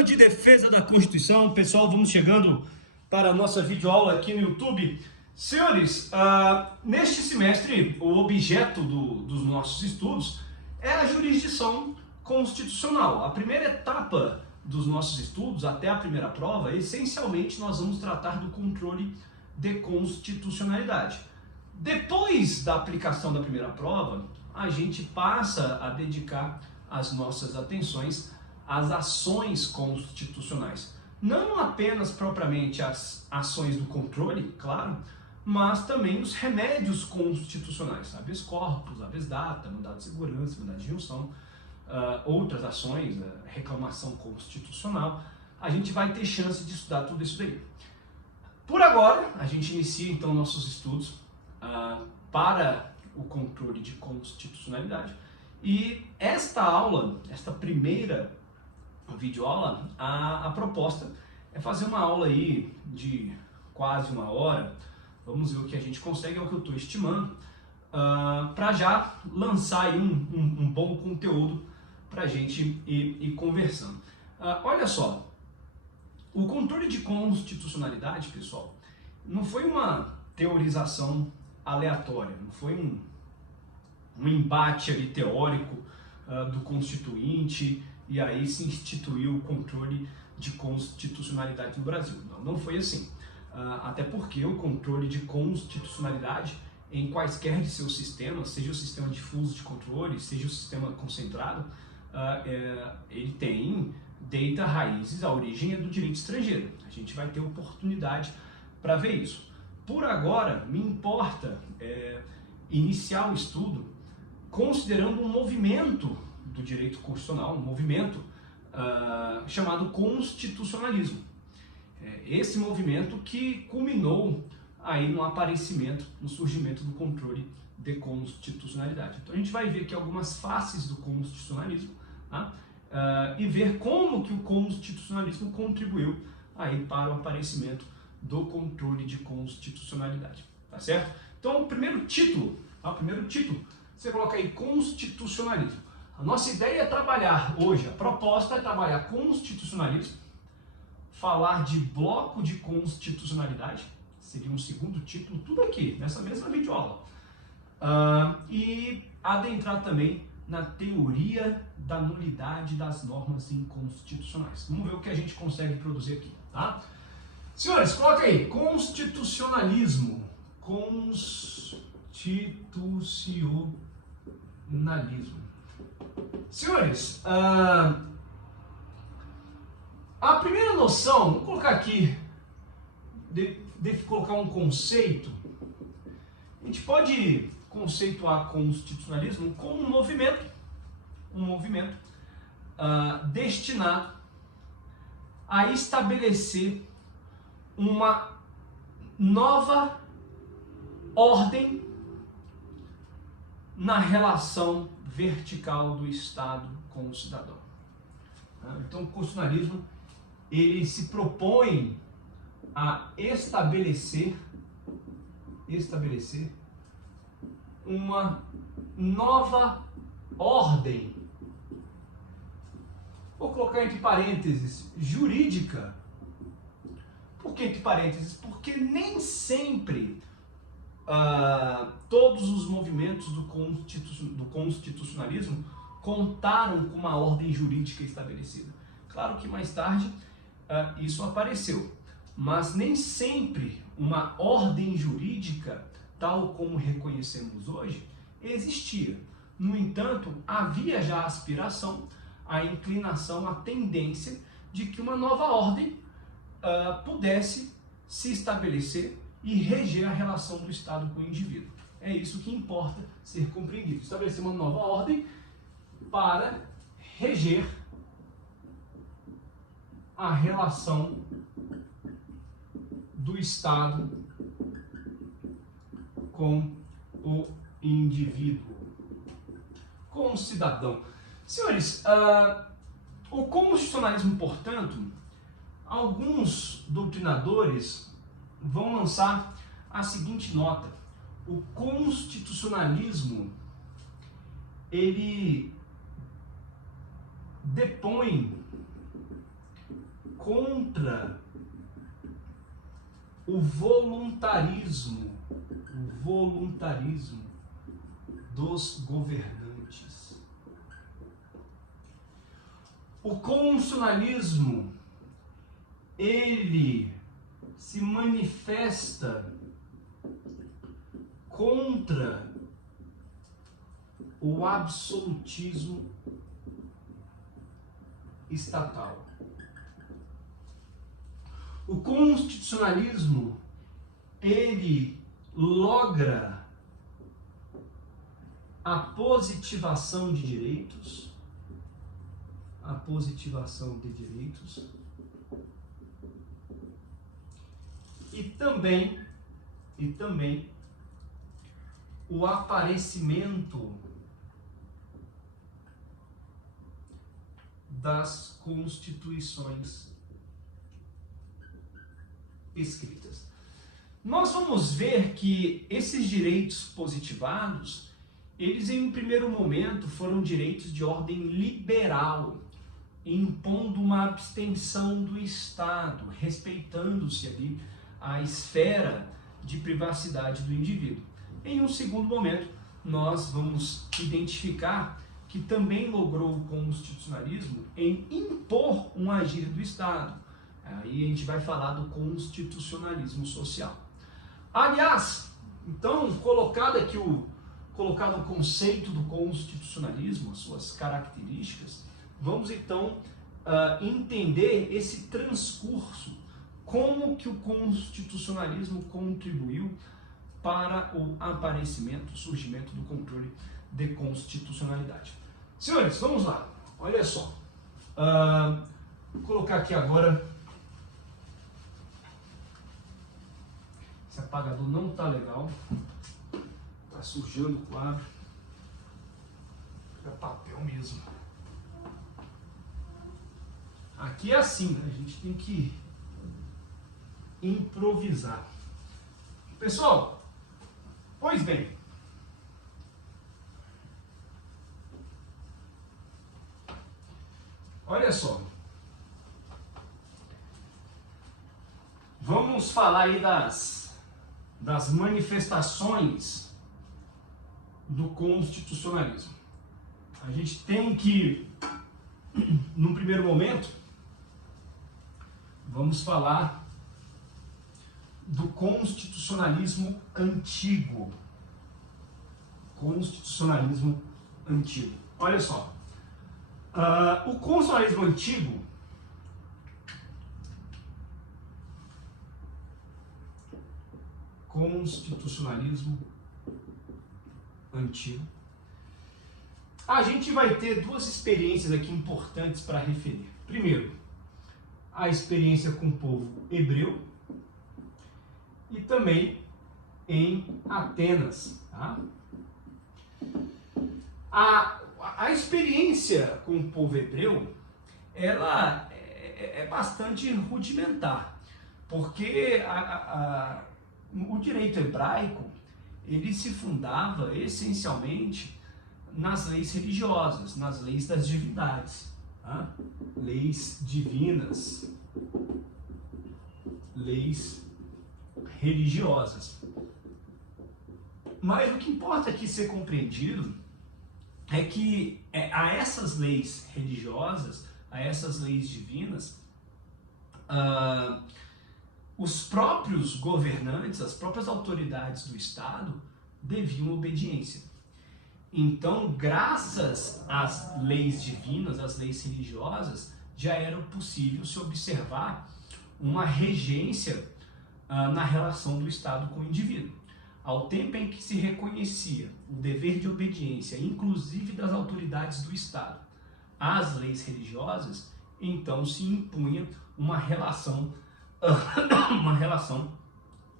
Turma de Defesa da Constituição, pessoal, vamos chegando para a nossa videoaula aqui no YouTube. Senhores, neste semestre, o objeto dos nossos estudos é a jurisdição constitucional. A primeira etapa dos nossos estudos, até a primeira prova, essencialmente nós vamos tratar do controle de constitucionalidade. Depois da aplicação da primeira prova, a gente passa a dedicar as nossas atenções às ações constitucionais. Não apenas propriamente as ações do controle, claro, mas também os remédios constitucionais, habeas corpus, habeas data, mandado de segurança, mandado de injunção, outras ações, reclamação constitucional. A gente vai ter chance de estudar tudo isso daí. Por agora, a gente inicia então nossos estudos para o controle de constitucionalidade. E esta aula, esta primeira videoaula, a proposta é fazer uma aula aí de quase 1 hora. Vamos ver o que a gente consegue, é o que eu estou estimando, para já lançar aí um bom conteúdo para a gente ir conversando. Olha só, o controle de constitucionalidade, pessoal, não foi uma teorização aleatória, não foi um embate ali teórico do constituinte e aí se instituiu o controle de constitucionalidade no Brasil. Não foi assim. Até porque o controle de constitucionalidade em quaisquer de seus sistemas, seja o sistema difuso de controle, seja o sistema concentrado, ele deita raízes, a origem é do direito estrangeiro. A gente vai ter oportunidade para ver isso. Por agora, me importa iniciar o estudo considerando um movimento do direito constitucional, um movimento chamado constitucionalismo. Esse movimento que culminou aí no aparecimento, no surgimento do controle de constitucionalidade. Então a gente vai ver aqui algumas faces do constitucionalismo, tá? E ver como que o constitucionalismo contribuiu aí para o aparecimento do controle de constitucionalidade, tá certo? Então o primeiro título, você coloca aí constitucionalismo. A nossa ideia é trabalhar hoje, a proposta é trabalhar constitucionalismo, falar de bloco de constitucionalidade, seria um segundo título, tudo aqui, nessa mesma videoaula. E adentrar também na teoria da nulidade das normas inconstitucionais. Vamos ver o que a gente consegue produzir aqui, tá? Senhores, coloca aí, constitucionalismo. Constitucionalismo. Senhores, a primeira noção, vou colocar aqui, devo colocar um conceito. A gente pode conceituar constitucionalismo como um movimento destinado a estabelecer uma nova ordem na relação vertical do Estado com o cidadão. Então, o constitucionalismo ele se propõe a estabelecer uma nova ordem. Vou colocar entre parênteses jurídica. Por que entre parênteses? Porque nem sempre todos os movimentos do constitucionalismo contaram com uma ordem jurídica estabelecida. Claro que mais tarde isso apareceu, mas nem sempre uma ordem jurídica, tal como reconhecemos hoje, existia. No entanto, havia já a aspiração, a inclinação, a tendência de que uma nova ordem pudesse se estabelecer e reger a relação do Estado com o indivíduo. É isso que importa ser compreendido. Estabelecer uma nova ordem para reger a relação do Estado com o indivíduo, com o cidadão. Senhores, o constitucionalismo, portanto, alguns doutrinadores vão lançar a seguinte nota: o constitucionalismo ele depõe contra o voluntarismo dos governantes. O constitucionalismo, ele se manifesta contra o absolutismo estatal. O constitucionalismo, ele logra a positivação de direitos, e também o aparecimento das constituições escritas. Nós vamos ver que esses direitos positivados, eles em um primeiro momento foram direitos de ordem liberal, impondo uma abstenção do Estado, respeitando-se ali a esfera de privacidade do indivíduo. Em um segundo momento, nós vamos identificar que também logrou o constitucionalismo em impor um agir do Estado. Aí a gente vai falar do constitucionalismo social. Aliás, então, colocado o conceito do constitucionalismo, as suas características, vamos então entender esse transcurso, como que o constitucionalismo contribuiu para o aparecimento, o surgimento do controle de constitucionalidade. Senhores, vamos lá, olha só, vou colocar aqui agora, esse apagador não está legal, está sujando o quadro, é papel mesmo. Aqui é assim, né? A gente tem que improvisar. Pessoal, pois bem, olha só, vamos falar aí das manifestações do constitucionalismo. A gente tem que, num primeiro momento, vamos falar do constitucionalismo antigo. Constitucionalismo antigo. Olha só, o constitucionalismo antigo a gente vai ter duas experiências aqui importantes para referir. Primeiro, a experiência com o povo hebreu e também em Atenas. Tá? A experiência com o povo hebreu, ela é bastante rudimentar, porque o direito hebraico, ele se fundava essencialmente nas leis religiosas, nas leis das divindades, tá? Leis divinas, leis religiosas. Mas o que importa aqui ser compreendido é que a essas leis religiosas, a essas leis divinas, os próprios governantes, as próprias autoridades do Estado deviam obediência. Então, graças às leis divinas, às leis religiosas, já era possível se observar uma regência na relação do Estado com o indivíduo. Ao tempo em que se reconhecia o dever de obediência, inclusive das autoridades do Estado, às leis religiosas, então se impunha uma relação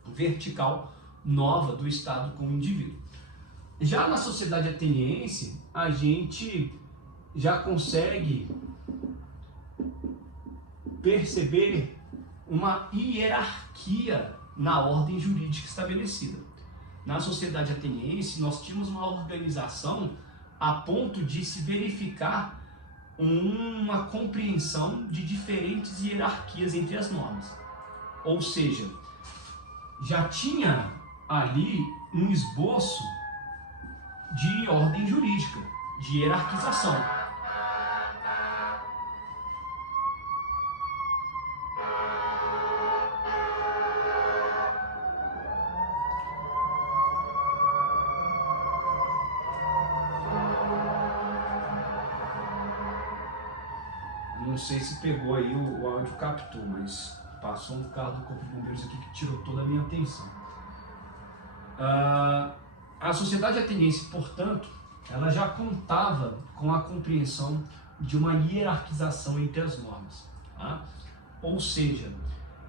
vertical nova do Estado com o indivíduo. Já na sociedade ateniense, a gente já consegue perceber uma hierarquia na ordem jurídica estabelecida. Na sociedade ateniense, nós tínhamos uma organização a ponto de se verificar uma compreensão de diferentes hierarquias entre as normas. Ou seja, já tinha ali um esboço de ordem jurídica, de hierarquização. Não sei se pegou aí o áudio captou, mas passou um carro do Corpo de Bombeiros aqui que tirou toda a minha atenção. A sociedade ateniense, portanto, ela já contava com a compreensão de uma hierarquização entre as normas. Tá? Ou seja,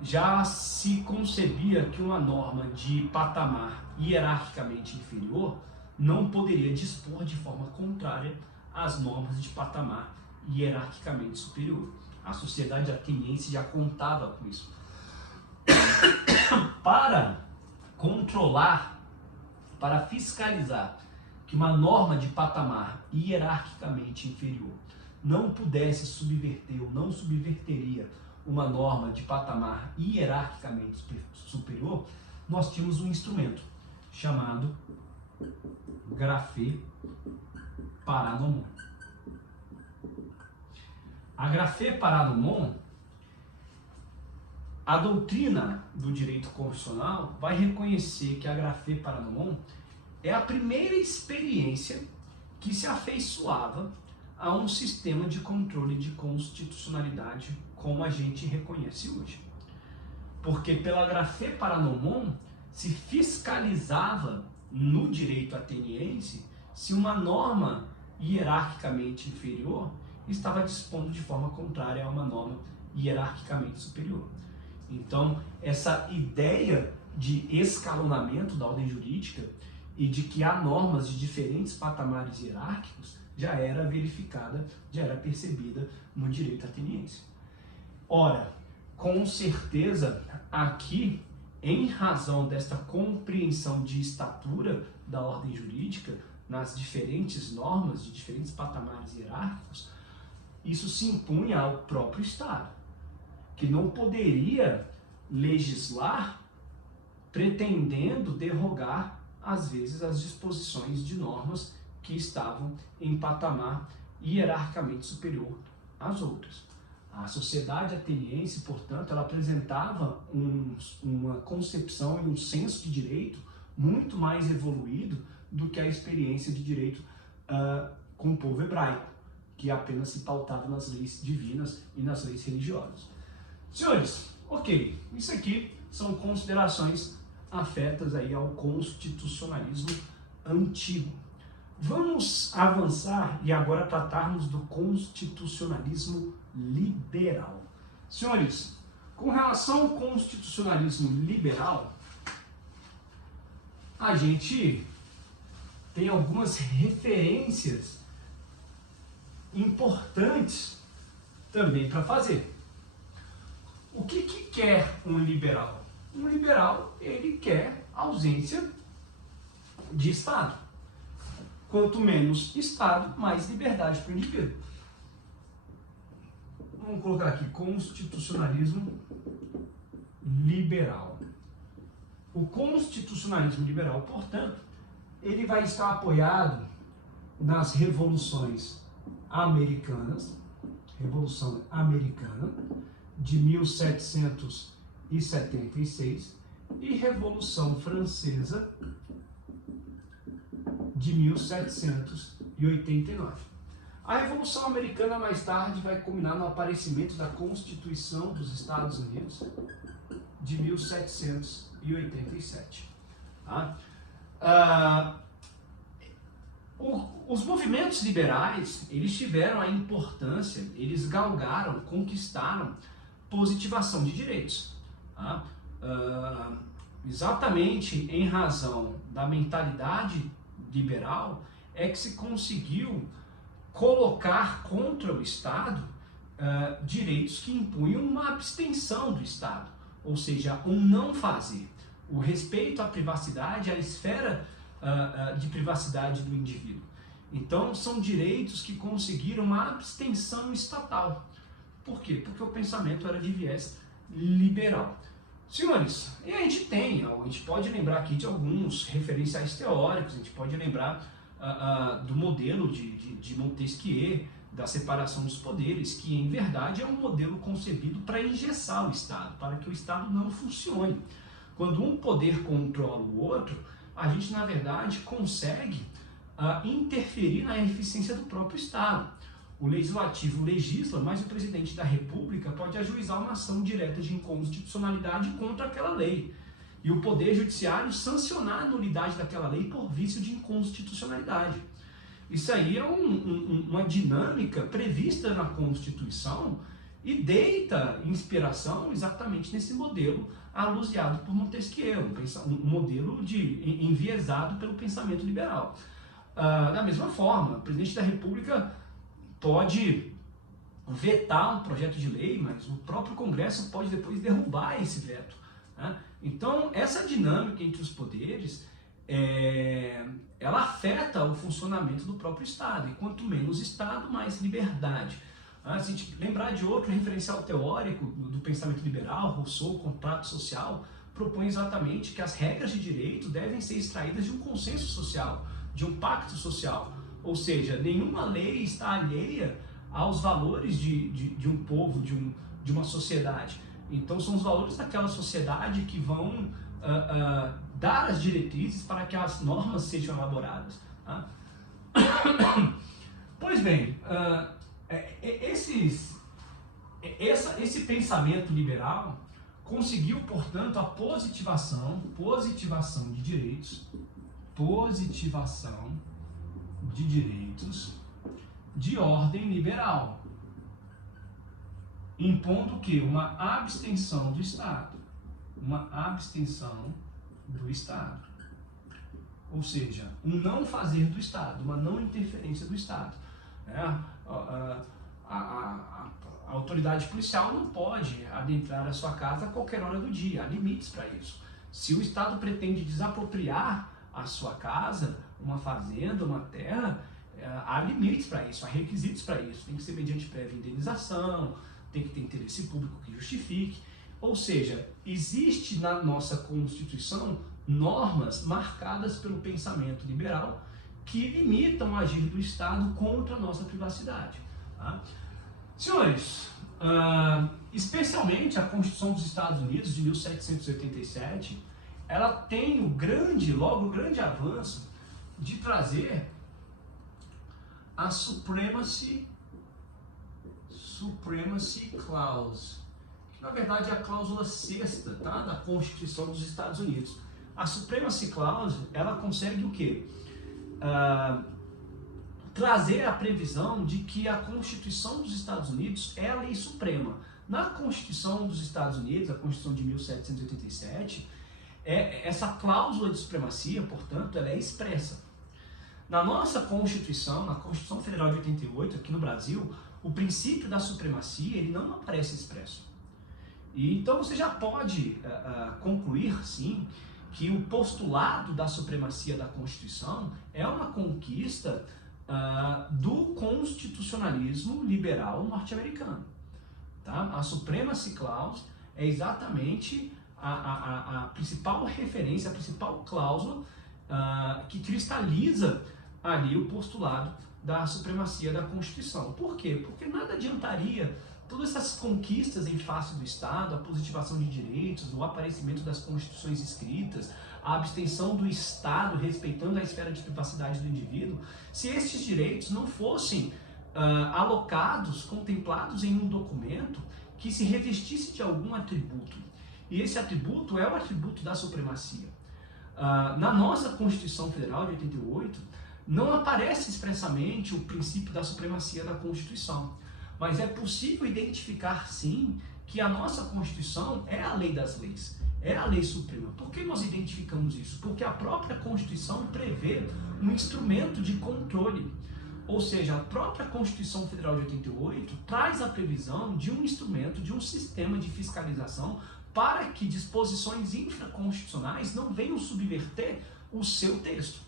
já se concebia que uma norma de patamar hierarquicamente inferior não poderia dispor de forma contrária às normas de patamar hierarquicamente superior. A sociedade ateniense já contava com isso. Para controlar, para fiscalizar que uma norma de patamar hierarquicamente inferior não pudesse subverter ou não subverteria uma norma de patamar hierarquicamente superior, nós tínhamos um instrumento chamado grafê paranomon. A grafê paranomon, a doutrina do direito constitucional vai reconhecer que a grafê paranomon é a primeira experiência que se afeiçoava a um sistema de controle de constitucionalidade como a gente reconhece hoje. Porque pela grafê paranomon se fiscalizava no direito ateniense se uma norma hierarquicamente inferior estava dispondo de forma contrária a uma norma hierarquicamente superior. Então, essa ideia de escalonamento da ordem jurídica e de que há normas de diferentes patamares hierárquicos já era verificada, já era percebida no direito ateniense. Ora, com certeza, aqui, em razão desta compreensão de estatura da ordem jurídica nas diferentes normas de diferentes patamares hierárquicos, isso se impunha ao próprio Estado, que não poderia legislar pretendendo derrogar, às vezes, as disposições de normas que estavam em patamar hierarquicamente superior às outras. A sociedade ateniense, portanto, ela apresentava uma concepção e um senso de direito muito mais evoluído do que a experiência de direito com o povo hebraico, que apenas se pautava nas leis divinas e nas leis religiosas. Senhores, ok, isso aqui são considerações afetas aí ao constitucionalismo antigo. Vamos avançar e agora tratarmos do constitucionalismo liberal. Senhores, com relação ao constitucionalismo liberal, a gente tem algumas referências importantes também para fazer. O que quer um liberal? Um liberal, ele quer ausência de Estado. Quanto menos Estado, mais liberdade para o indivíduo. Vamos colocar aqui, constitucionalismo liberal. O constitucionalismo liberal, portanto, ele vai estar apoiado nas revoluções americanas, Revolução Americana de 1776 e Revolução Francesa de 1789. A Revolução Americana mais tarde vai culminar no aparecimento da Constituição dos Estados Unidos de 1787. Tá? Os movimentos liberais, eles tiveram a importância, eles galgaram, conquistaram positivação de direitos. Tá? Exatamente em razão da mentalidade liberal é que se conseguiu colocar contra o Estado direitos que impunham uma abstenção do Estado, ou seja, um não fazer. O respeito à privacidade, à esfera de privacidade do indivíduo. Então, são direitos que conseguiram uma abstenção estatal. Por quê? Porque o pensamento era de viés liberal. Senhores, e a gente pode lembrar aqui de alguns referenciais teóricos, a gente pode lembrar do modelo de Montesquieu, da separação dos poderes, que em verdade é um modelo concebido para engessar o Estado, para que o Estado não funcione. Quando um poder controla o outro, a gente na verdade consegue interferir na eficiência do próprio Estado. O legislativo legisla, mas o presidente da República pode ajuizar uma ação direta de inconstitucionalidade contra aquela lei. E o Poder Judiciário sancionar a nulidade daquela lei por vício de inconstitucionalidade. Isso aí é uma dinâmica prevista na Constituição e deita inspiração exatamente nesse modelo alusiado por Montesquieu, um modelo enviesado pelo pensamento liberal. Da mesma forma, o presidente da República pode vetar um projeto de lei, mas o próprio Congresso pode depois derrubar esse veto. Né? Então, essa dinâmica entre os poderes, ela afeta o funcionamento do próprio Estado. E quanto menos Estado, mais liberdade. Se a gente lembrar de outro referencial teórico do pensamento liberal, Rousseau, o contrato social, propõe exatamente que as regras de direito devem ser extraídas de um consenso social, de um pacto social. Ou seja, nenhuma lei está alheia aos valores de um povo, de uma sociedade. Então são os valores daquela sociedade que vão dar as diretrizes para que as normas sejam elaboradas. Tá? Pois bem, esse pensamento liberal conseguiu, portanto, a positivação de direitos, de ordem liberal, impondo o quê? Uma abstenção do Estado. Ou seja, um não fazer do Estado, uma não interferência do Estado. A autoridade policial não pode adentrar a sua casa a qualquer hora do dia, há limites para isso. Se o Estado pretende desapropriar a sua casa, uma fazenda, uma terra, há limites para isso, há requisitos para isso. Tem que ser mediante prévia indenização, tem que ter interesse público que justifique. Ou seja, existe na nossa Constituição normas marcadas pelo pensamento liberal que limitam o agir do Estado contra a nossa privacidade. Tá? Senhores, especialmente a Constituição dos Estados Unidos de 1787, ela tem o grande avanço de trazer a Supremacy Clause, que na verdade é a cláusula 6ª, tá, da Constituição dos Estados Unidos. A Supremacy Clause, ela consegue o quê? Trazer a previsão de que a Constituição dos Estados Unidos é a lei suprema. Na Constituição dos Estados Unidos, a Constituição de 1787, essa cláusula de supremacia, portanto, ela é expressa. Na nossa Constituição, na Constituição Federal de 88, aqui no Brasil, o princípio da supremacia ele não aparece expresso. E então você já pode concluir, sim, que o postulado da supremacia da Constituição é uma conquista do constitucionalismo liberal norte-americano. Tá? A Supremacy Clause é exatamente a principal referência, a principal cláusula que cristaliza ali o postulado da supremacia da Constituição. Por quê? Porque nada adiantaria todas essas conquistas em face do Estado, a positivação de direitos, o aparecimento das constituições escritas, a abstenção do Estado respeitando a esfera de privacidade do indivíduo, se estes direitos não fossem alocados, contemplados em um documento que se revestisse de algum atributo. E esse atributo é o atributo da supremacia. Na nossa Constituição Federal de 88, não aparece expressamente o princípio da supremacia da Constituição, mas é possível identificar, sim, que a nossa Constituição é a lei das leis, é a lei suprema. Por que nós identificamos isso? Porque a própria Constituição prevê um instrumento de controle. Ou seja, a própria Constituição Federal de 88 traz a previsão de um instrumento, de um sistema de fiscalização para que disposições infraconstitucionais não venham subverter o seu texto.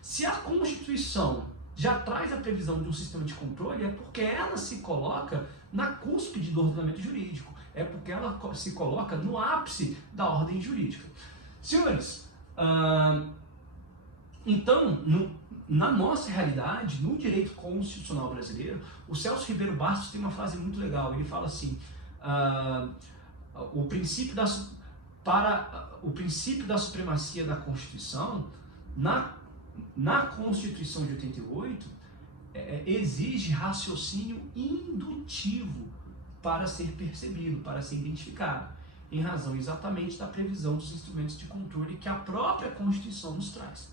Se a Constituição já traz a previsão de um sistema de controle, é porque ela se coloca na cúspide do ordenamento jurídico, é porque ela se coloca no ápice da ordem jurídica. Senhores, então, na nossa realidade, no direito constitucional brasileiro, o Celso Ribeiro Bastos tem uma frase muito legal. Ele fala assim: o princípio da supremacia da Constituição, na Constituição de 88, exige raciocínio indutivo para ser percebido, para ser identificado, em razão exatamente da previsão dos instrumentos de controle que a própria Constituição nos traz.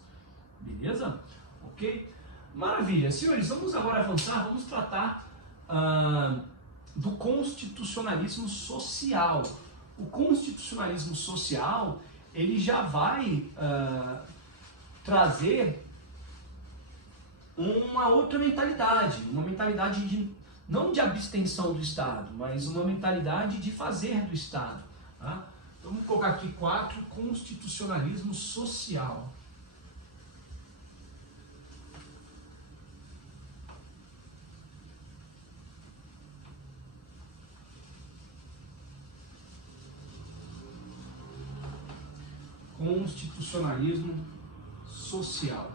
Beleza? Ok? Maravilha. Senhores, vamos agora avançar, vamos tratar do constitucionalismo social. O constitucionalismo social, ele já vai trazer uma outra mentalidade, uma mentalidade não de abstenção do Estado, mas uma mentalidade de fazer do Estado. Tá? Então, vamos colocar aqui 4, constitucionalismo social. Constitucionalismo social.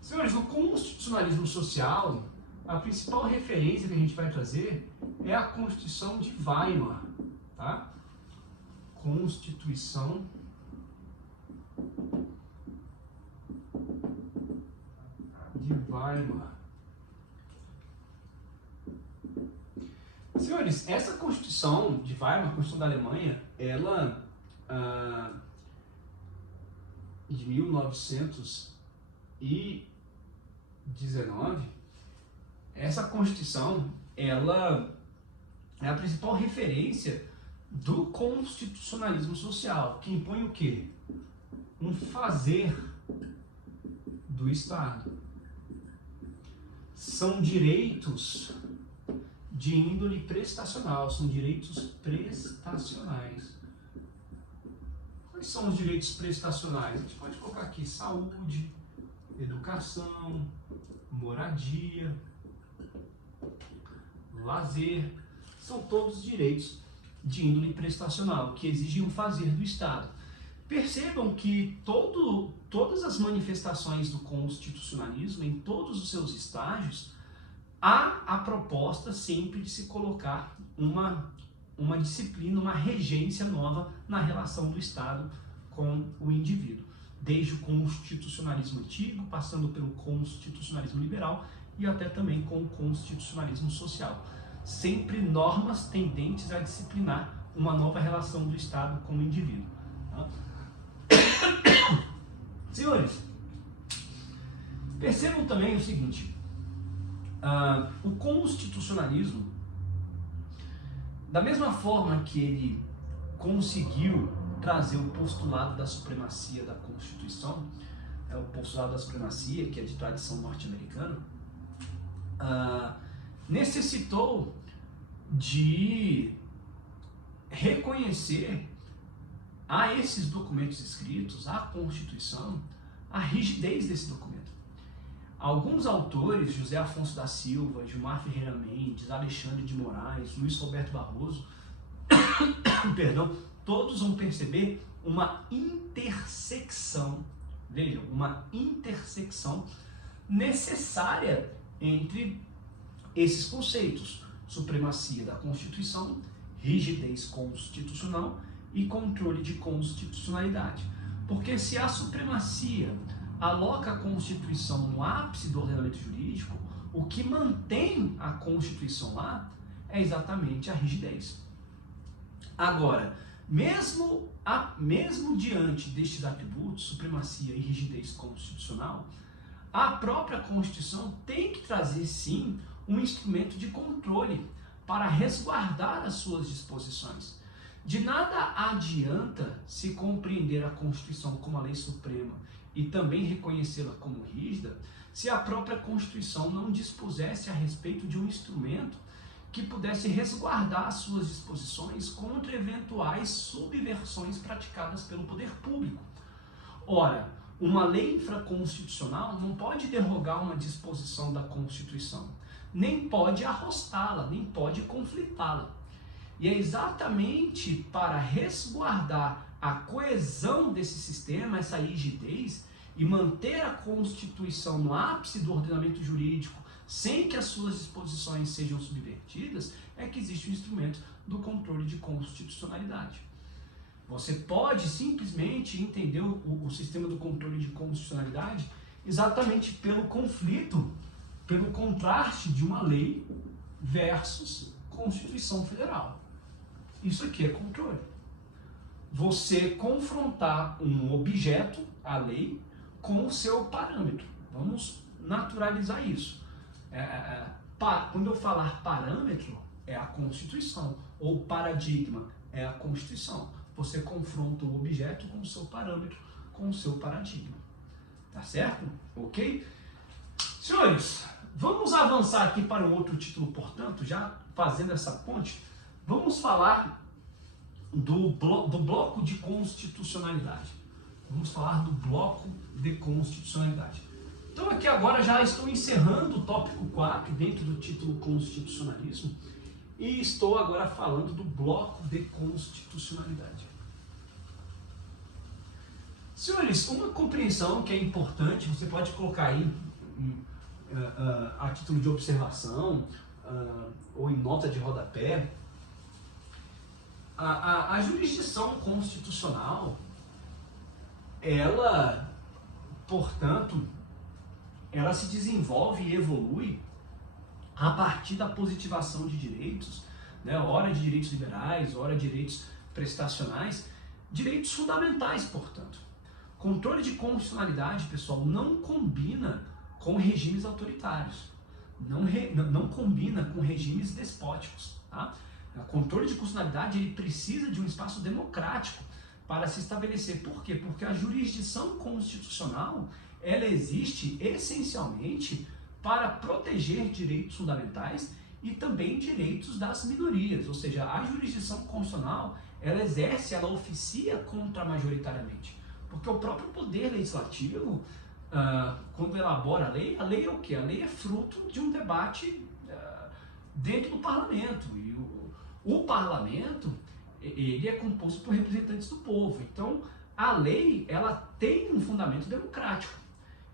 Senhores, o constitucionalismo social, a principal referência que a gente vai trazer é a Constituição de Weimar, tá? Constituição de Weimar. Senhores, essa Constituição de Weimar, a Constituição da Alemanha, ela de 1919, essa Constituição, ela é a principal referência do constitucionalismo social, que impõe o quê? Um fazer do Estado. São direitos de índole prestacional, são direitos prestacionais. Quais são os direitos prestacionais? A gente pode colocar aqui saúde, educação, moradia, lazer. São todos direitos de índole prestacional, que exigem um fazer do Estado. Percebam que todas as manifestações do constitucionalismo, em todos os seus estágios, há a proposta sempre de se colocar uma disciplina, uma regência nova na relação do Estado com o indivíduo. Desde o constitucionalismo antigo, passando pelo constitucionalismo liberal e até também com o constitucionalismo social. Sempre normas tendentes a disciplinar uma nova relação do Estado com o indivíduo. Tá? Senhores, percebam também o seguinte: o constitucionalismo, da mesma forma que ele conseguiu trazer o postulado da supremacia da Constituição, o postulado da supremacia, que é de tradição norte-americana, necessitou de reconhecer a esses documentos escritos, à Constituição, a rigidez desse documento. Alguns autores, José Afonso da Silva, Gilmar Ferreira Mendes, Alexandre de Moraes, Luiz Roberto Barroso, perdão, todos vão perceber uma intersecção, vejam, uma intersecção necessária entre esses conceitos: supremacia da Constituição, rigidez constitucional e controle de constitucionalidade. Porque se a supremacia aloca a Constituição no ápice do ordenamento jurídico, o que mantém a Constituição lá é exatamente a rigidez. Agora, mesmo diante destes atributos, supremacia e rigidez constitucional, a própria Constituição tem que trazer, sim, um instrumento de controle para resguardar as suas disposições. De nada adianta se compreender a Constituição como a lei suprema e também reconhecê-la como rígida, se a própria Constituição não dispusesse a respeito de um instrumento que pudesse resguardar suas disposições contra eventuais subversões praticadas pelo poder público. Ora, uma lei infraconstitucional não pode derrogar uma disposição da Constituição, nem pode arrostá-la, nem pode conflitá-la. E é exatamente para resguardar a coesão desse sistema, essa rigidez, e manter a Constituição no ápice do ordenamento jurídico, sem que as suas disposições sejam subvertidas, é que existe o instrumento do controle de constitucionalidade. Você pode simplesmente entender o sistema do controle de constitucionalidade exatamente pelo conflito, pelo contraste de uma lei versus Constituição Federal. Isso aqui é controle. Você confrontar um objeto, a lei, com o seu parâmetro. Vamos naturalizar isso. Quando eu falar parâmetro, é a Constituição, ou paradigma, é a Constituição. Você confronta o objeto com o seu parâmetro, com o seu paradigma. Tá certo? Ok? Senhores, vamos avançar aqui para um outro título, portanto, já fazendo essa ponte, vamos falar do bloco de constitucionalidade. Vamos falar do bloco de constitucionalidade. Então aqui agora já estou encerrando o tópico 4 dentro do título constitucionalismo e estou agora falando do bloco de constitucionalidade. Senhores, uma compreensão que é importante, você pode colocar aí a título de observação ou em nota de rodapé, a jurisdição constitucional, ela, portanto, ela se desenvolve e evolui a partir da positivação de direitos, né? Ora de direitos liberais, ora de direitos prestacionais, direitos fundamentais, portanto. Controle de constitucionalidade, pessoal, não combina com regimes autoritários, não combina com regimes despóticos. Tá? O controle de constitucionalidade ele precisa de um espaço democrático para se estabelecer. Por quê? Porque a jurisdição constitucional ela existe essencialmente para proteger direitos fundamentais e também direitos das minorias, ou seja, a jurisdição constitucional ela oficia contramajoritariamente. Porque o próprio poder legislativo, quando elabora a lei é o quê? A lei é fruto de um debate dentro do parlamento. E o parlamento, ele é composto por representantes do povo. Então, a lei, ela tem um fundamento democrático.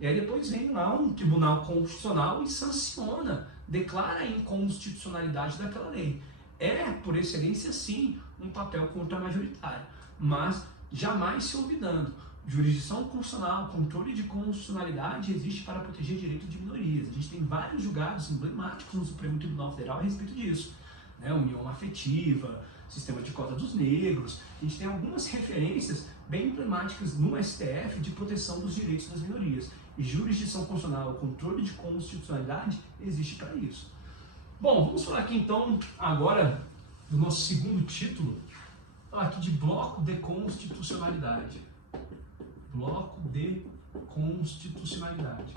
E aí depois vem lá um tribunal constitucional e sanciona, declara a inconstitucionalidade daquela lei. É, por excelência, sim, um papel contramajoritário. Mas jamais se olvidando, jurisdição constitucional, controle de constitucionalidade existe para proteger direitos de minorias. A gente tem vários julgados emblemáticos no Supremo Tribunal Federal a respeito disso. Né? União afetiva, sistema de cota dos negros. A gente tem algumas referências bem emblemáticas no STF de proteção dos direitos das minorias. E jurisdição constitucional, controle de constitucionalidade existe para isso. Bom, vamos falar aqui então agora do nosso segundo título, falar aqui de bloco de constitucionalidade. Bloco de constitucionalidade.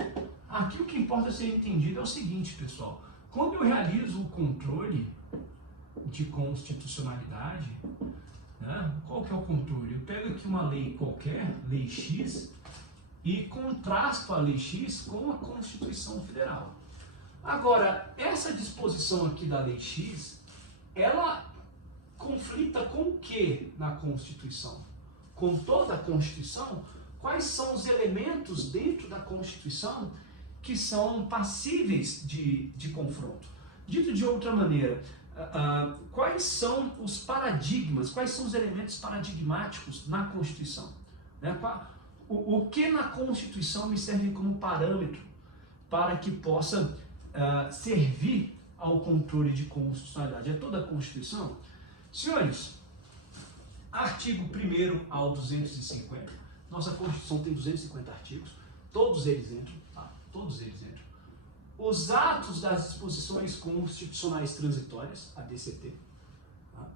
Aqui o que importa ser entendido é o seguinte, pessoal. Quando eu realizo o controle de constitucionalidade, né, qual que é o controle? Eu pego aqui uma lei qualquer, lei X, e contrasto a lei X com a Constituição Federal. Agora, essa disposição aqui da lei X, ela conflita com o que na Constituição? Com toda a Constituição? Quais são os elementos dentro da Constituição que são passíveis de confronto? Dito de outra maneira, quais são os paradigmas, quais são os elementos paradigmáticos na Constituição? Né? O que na Constituição me serve como parâmetro para que possa servir ao controle de constitucionalidade? É toda a Constituição? Senhores, artigo 1º ao 250, nossa Constituição tem 250 artigos, todos eles entram, tá? Todos eles entram. Os atos das disposições constitucionais transitórias, a DCT, tá?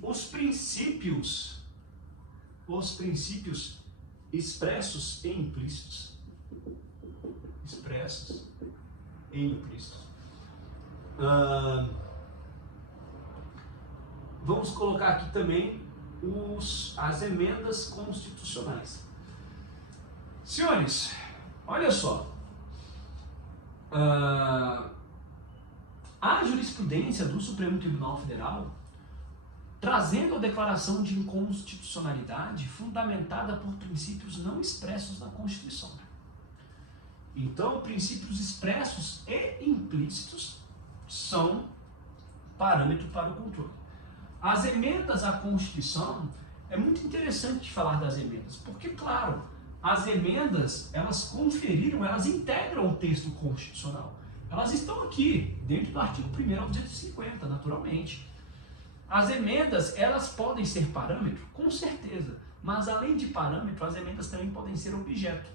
Os princípios expressos e implícitos, Vamos colocar aqui também as emendas constitucionais. Senhores, olha só. A jurisprudência do Supremo Tribunal Federal trazendo a declaração de inconstitucionalidade fundamentada por princípios não expressos na Constituição. Então, princípios expressos e implícitos são parâmetro para o controle. As emendas à Constituição, é muito interessante falar das emendas, porque, claro, as emendas, elas conferiram, elas integram o texto constitucional. Elas estão aqui, dentro do artigo 1º ao 250, naturalmente. As emendas, elas podem ser parâmetro? Com certeza. Mas, além de parâmetro, as emendas também podem ser objeto.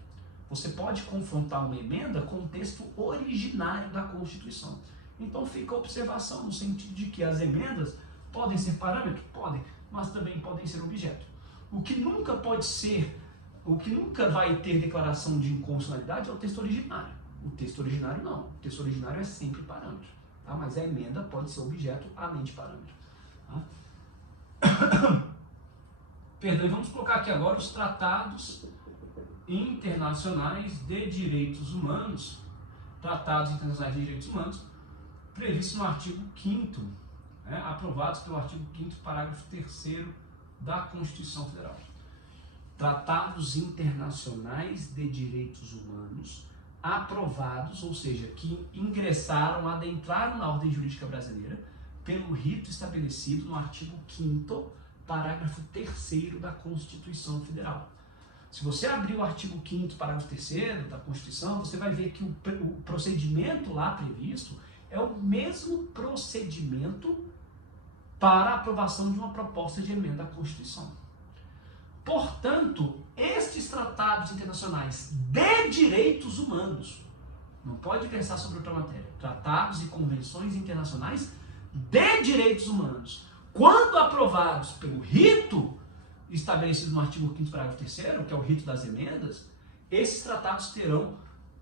Você pode confrontar uma emenda com o texto originário da Constituição. Então, fica a observação no sentido de que as emendas podem ser parâmetro? Podem, mas também podem ser objeto. O que nunca pode ser, o que nunca vai ter declaração de inconstitucionalidade é o texto originário. O texto originário não. O texto originário é sempre parâmetro. Tá? Mas a emenda pode ser objeto além de parâmetro. Perdão, vamos colocar aqui agora os tratados internacionais de direitos humanos, previstos no artigo 5º, aprovados pelo artigo 5º, parágrafo 3º da Constituição Federal. Tratados internacionais de direitos humanos aprovados, ou seja, que adentraram na ordem jurídica brasileira pelo rito estabelecido no artigo 5º, parágrafo 3º da Constituição Federal. Se você abrir o artigo 5º, parágrafo 3º da Constituição, você vai ver que o procedimento lá previsto é o mesmo procedimento para a aprovação de uma proposta de emenda à Constituição. Portanto, estes tratados internacionais de direitos humanos, não pode pensar sobre outra matéria, tratados e convenções internacionais de direitos humanos, quando aprovados pelo rito estabelecido no artigo 5º, parágrafo 3º, que é o rito das emendas, esses tratados terão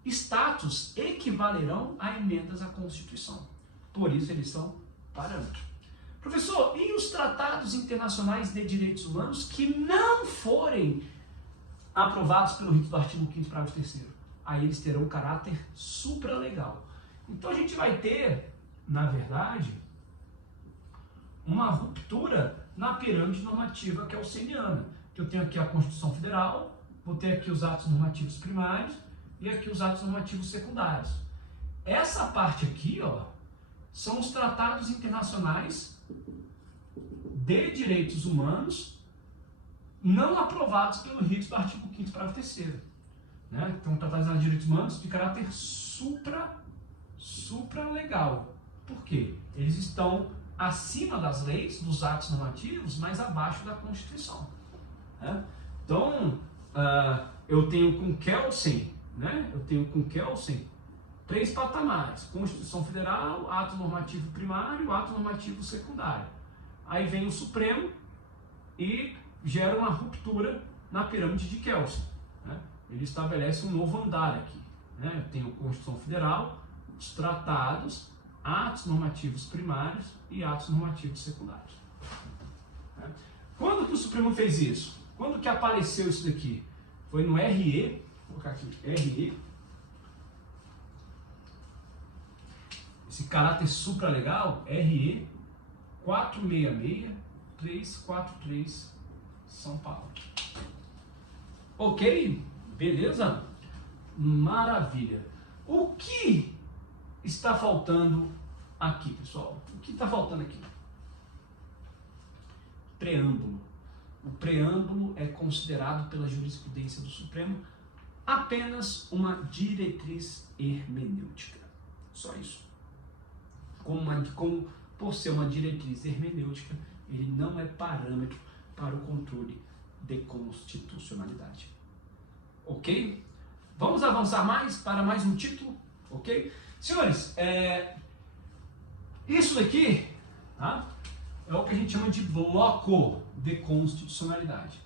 status equivalerão a emendas à Constituição. Por isso eles são parâmetro. Professor, e os tratados internacionais de direitos humanos que não forem aprovados pelo rito do artigo 5º, parágrafo 3º? Aí eles terão caráter supralegal. Então a gente vai ter, na verdade, uma ruptura na pirâmide normativa que é auxiliana. Que eu tenho aqui a Constituição Federal, vou ter aqui os atos normativos primários e aqui os atos normativos secundários. Essa parte aqui, ó, são os tratados internacionais de direitos humanos não aprovados pelo rito do artigo 5º, parágrafo 3º. Então, tratados de direitos humanos de caráter supralegal. Por quê? Eles estão acima das leis, dos atos normativos, mas abaixo da Constituição. Então, eu tenho com Kelsen, três patamares: Constituição Federal, ato normativo primário, ato normativo secundário. Aí vem o Supremo e gera uma ruptura na pirâmide de Kelsen. Ele estabelece um novo andar aqui. Eu tenho Constituição Federal, os tratados, atos normativos primários e atos normativos secundários. Quando que o Supremo fez isso? Quando que apareceu isso daqui? Foi no RE, vou colocar aqui, RE, esse caráter supralegal, RE 466-343, São Paulo. Ok? Beleza? Maravilha. O que está faltando aqui, pessoal? O que está faltando aqui? Preâmbulo. O preâmbulo é considerado pela jurisprudência do Supremo apenas uma diretriz hermenêutica. Só isso. Por ser uma diretriz hermenêutica, ele não é parâmetro para o controle de constitucionalidade. Ok? Vamos avançar mais para mais um título? Ok? Senhores, isso daqui é o que a gente chama de bloco de constitucionalidade.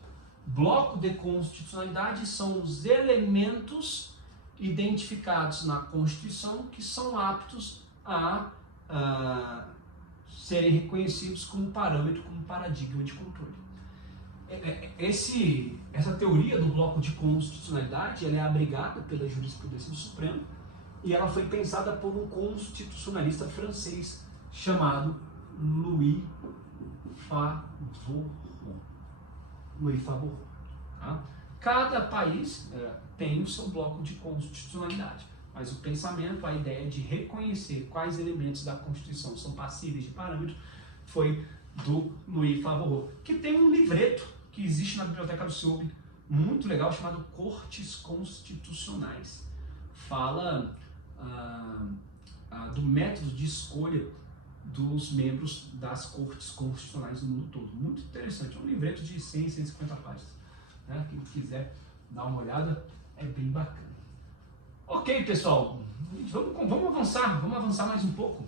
Bloco de constitucionalidade são os elementos identificados na Constituição que são aptos a serem reconhecidos como parâmetro, como paradigma de controle. Essa teoria do bloco de constitucionalidade ela é abrigada pela jurisprudência do Supremo e ela foi pensada por um constitucionalista francês chamado Louis Favorot. Tá? Cada país tem o seu bloco de constitucionalidade, mas o pensamento, a ideia de reconhecer quais elementos da Constituição são passíveis de parâmetro foi do Louis Favorot, que tem um livreto que existe na biblioteca do SEUB, muito legal, chamado Cortes Constitucionais. Fala do método de escolha dos membros das cortes constitucionais no mundo todo. Muito interessante, é um livreto de 100, 150 páginas. Né? Quem quiser dar uma olhada, é bem bacana. Ok, pessoal, vamos avançar mais um pouco.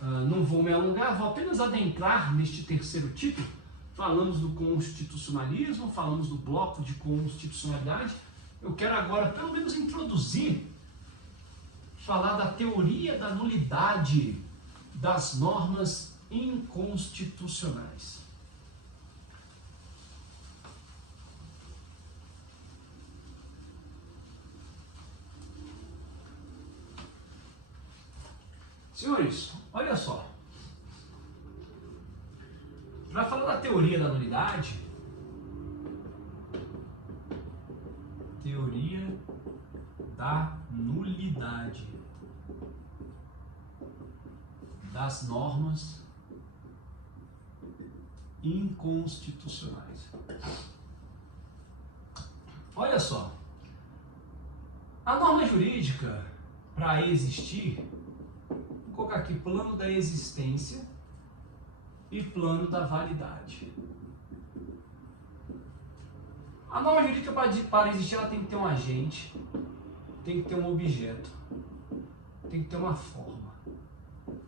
Não vou me alongar, vou apenas adentrar neste terceiro título. Falamos do constitucionalismo, falamos do bloco de constitucionalidade. Eu quero agora, pelo menos, introduzir, falar da teoria da nulidade das normas inconstitucionais. Senhores, olha só. Para falar da teoria da nulidade, das normas inconstitucionais. Olha só. A norma jurídica, para existir, vou colocar aqui plano da existência e plano da validade. A norma jurídica, para existir, ela tem que ter um agente, tem que ter um objeto, tem que ter uma forma.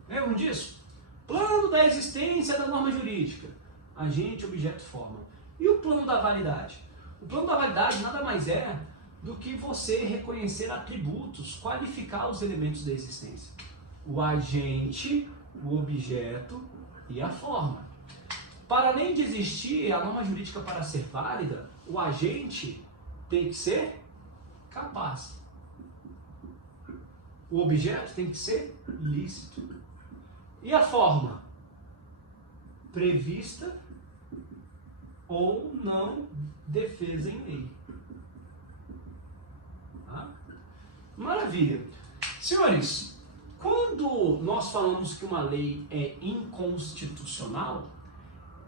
Lembram disso? Plano da existência da norma jurídica. Agente, objeto, forma. E o plano da validade? O plano da validade nada mais é do que você reconhecer atributos, qualificar os elementos da existência. O agente, o objeto e a forma. Para além de existir a norma jurídica para ser válida, o agente tem que ser capaz. O objeto tem que ser lícito. E a forma? Prevista ou não defesa em lei. Tá? Maravilha. Senhores, quando nós falamos que uma lei é inconstitucional,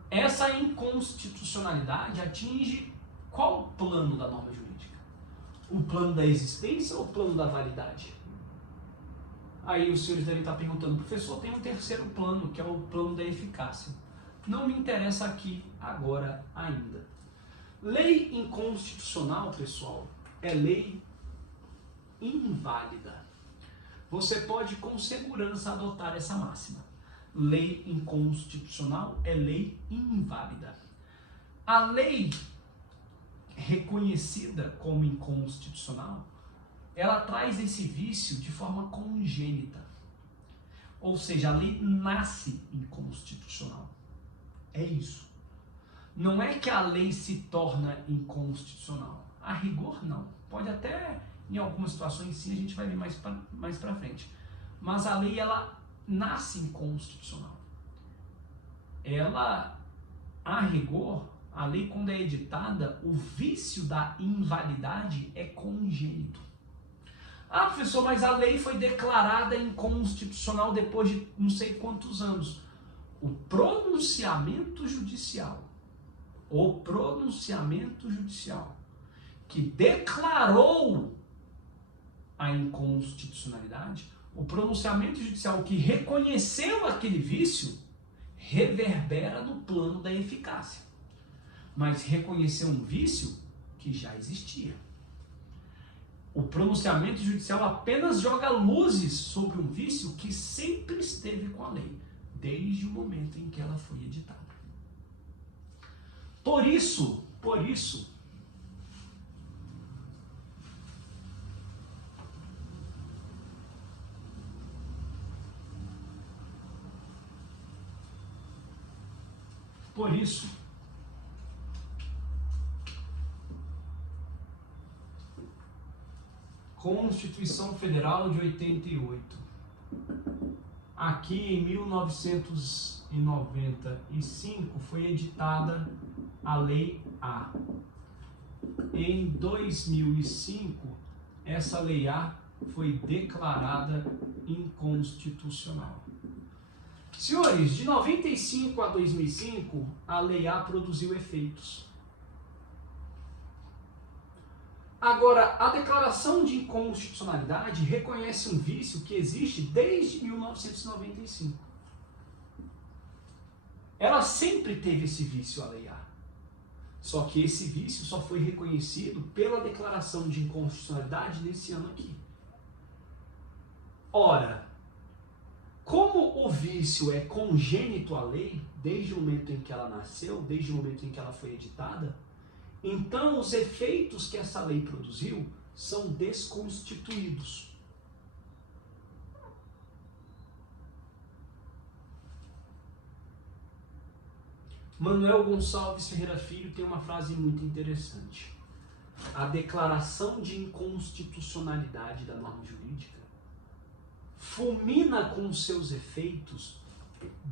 essa inconstitucionalidade atinge qual plano da norma jurídica? O plano da existência ou o plano da validade? Aí os senhores devem estar perguntando, professor, tem um terceiro plano, que é o plano da eficácia. Não me interessa aqui, agora, ainda. Lei inconstitucional, pessoal, é lei inválida. Você pode com segurança adotar essa máxima. Lei inconstitucional é lei inválida. A lei reconhecida como inconstitucional, ela traz esse vício de forma congênita. Ou seja, a lei nasce inconstitucional. É isso. Não é que a lei se torna inconstitucional. A rigor, não. Pode até, em algumas situações, sim, a gente vai ver mais pra frente. Mas a lei, ela nasce inconstitucional. Ela, a rigor, a lei, quando é editada, o vício da invalidade é congênito. Ah, professor, mas a lei foi declarada inconstitucional depois de não sei quantos anos. O pronunciamento judicial que declarou a inconstitucionalidade, o pronunciamento judicial que reconheceu aquele vício, reverbera no plano da eficácia. Mas reconheceu um vício que já existia. O pronunciamento judicial apenas joga luzes sobre um vício que sempre esteve com a lei, desde o momento em que ela foi editada. Por isso, Por isso, Constituição Federal de 88. Aqui em 1995 foi editada a Lei A. Em 2005, essa Lei A foi declarada inconstitucional. Senhores, de 95 a 2005, a Lei A produziu efeitos. Agora, a declaração de inconstitucionalidade reconhece um vício que existe desde 1995. Ela sempre teve esse vício, a Lei A. Só que esse vício só foi reconhecido pela declaração de inconstitucionalidade nesse ano aqui. Ora, como o vício é congênito à lei, desde o momento em que ela nasceu, desde o momento em que ela foi editada, então os efeitos que essa lei produziu são desconstituídos. Manuel Gonçalves Ferreira Filho tem uma frase muito interessante. A declaração de inconstitucionalidade da norma jurídica fulmina com seus efeitos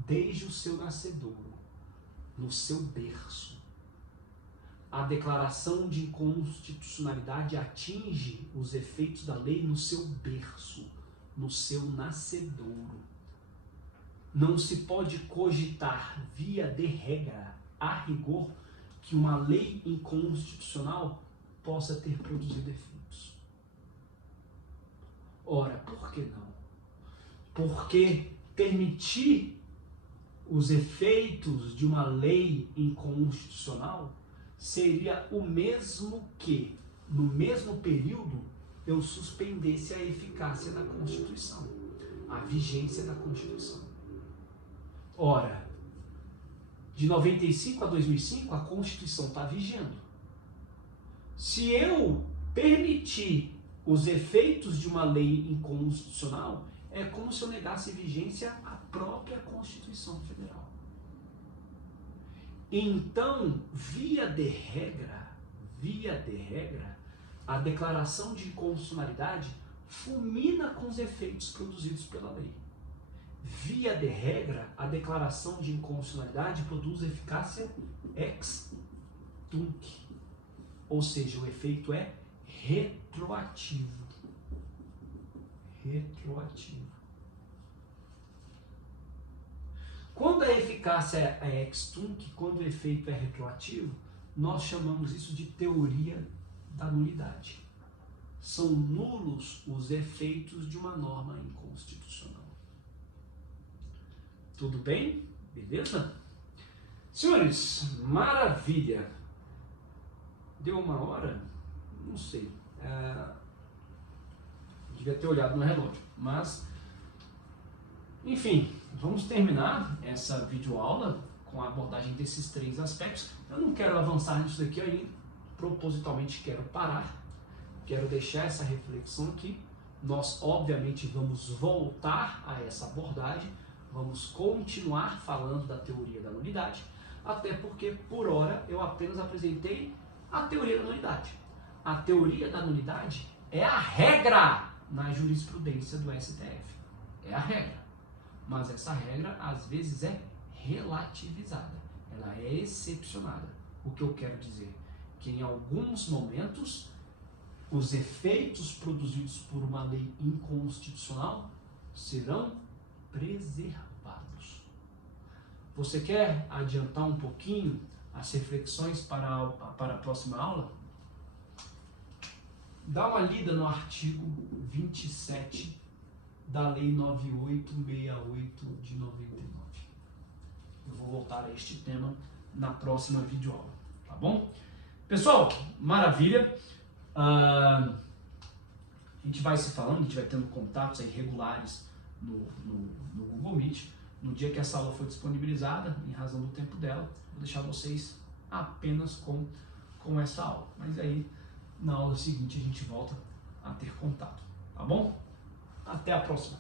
desde o seu nascedouro, no seu berço. A declaração de inconstitucionalidade atinge os efeitos da lei no seu berço, no seu nascedouro. Não se pode cogitar, via de regra, a rigor, que uma lei inconstitucional possa ter produzido efeitos. Ora, por que não? Porque permitir os efeitos de uma lei inconstitucional seria o mesmo que, no mesmo período, eu suspendesse a eficácia da Constituição, a vigência da Constituição. Ora, de 95 a 2005, a Constituição está vigendo. Se eu permitir os efeitos de uma lei inconstitucional, é como se eu negasse vigência à própria Constituição Federal. Então, via de regra, a declaração de inconstitucionalidade fulmina com os efeitos produzidos pela lei. Via de regra, a declaração de inconstitucionalidade produz eficácia ex tunc, ou seja, o efeito é retroativo. Quando a eficácia é ex tunc, quando o efeito é retroativo, nós chamamos isso de teoria da nulidade. São nulos os efeitos de uma norma inconstitucional. Tudo bem? Beleza? Senhores, maravilha! Deu 1 hora? Não sei. Devia ter olhado no relógio, mas enfim, vamos terminar essa videoaula com a abordagem desses 3 aspectos. Eu não quero avançar nisso daqui ainda, propositalmente quero parar, quero deixar essa reflexão aqui. Nós, obviamente, vamos voltar a essa abordagem, vamos continuar falando da teoria da nulidade, até porque, por hora, eu apenas apresentei a teoria da nulidade. A teoria da nulidade é a regra na jurisprudência do STF. É a regra. Mas essa regra, às vezes, é relativizada. Ela é excepcionada. O que eu quero dizer? Que em alguns momentos, os efeitos produzidos por uma lei inconstitucional serão preservados. Você quer adiantar um pouquinho as reflexões para a próxima aula? Dá uma lida no artigo 27 da Lei 9868 de 99. Eu vou voltar a este tema na próxima videoaula, tá bom? Pessoal, maravilha! A gente vai se falando, a gente vai tendo contatos aí regulares no Google Meet. No dia que essa aula for disponibilizada, em razão do tempo dela, vou deixar vocês apenas com essa aula. Mas aí, na aula seguinte, a gente volta a ter contato, tá bom? Até a próxima!